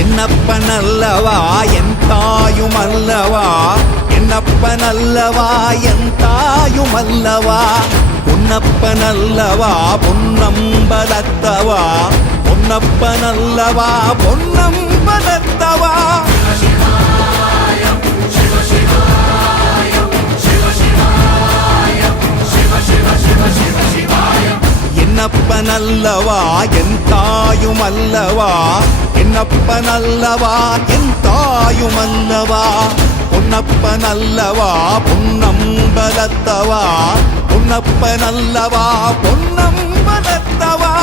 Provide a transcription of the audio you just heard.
என்னப்பனல்லவா என் தாயுமல்லவா, என்னப்பனல்லவா என் தாயுமல்லவா, பொன்னப்பனல்லவா பொன்னம்பலத்தவா, பொன்னப்பனல்லவா பொன்னம்பலத்தவா. என்னப்பனல்லவா என் தாயுமல்லவா, என்னப்பனல்லவா என் தாயுமல்லவா, பொன்னப்பனல்லவா பொன்னம்பலத்தவா, பொன்னப்பனல்லவா பொன்னம்பலத்தவா.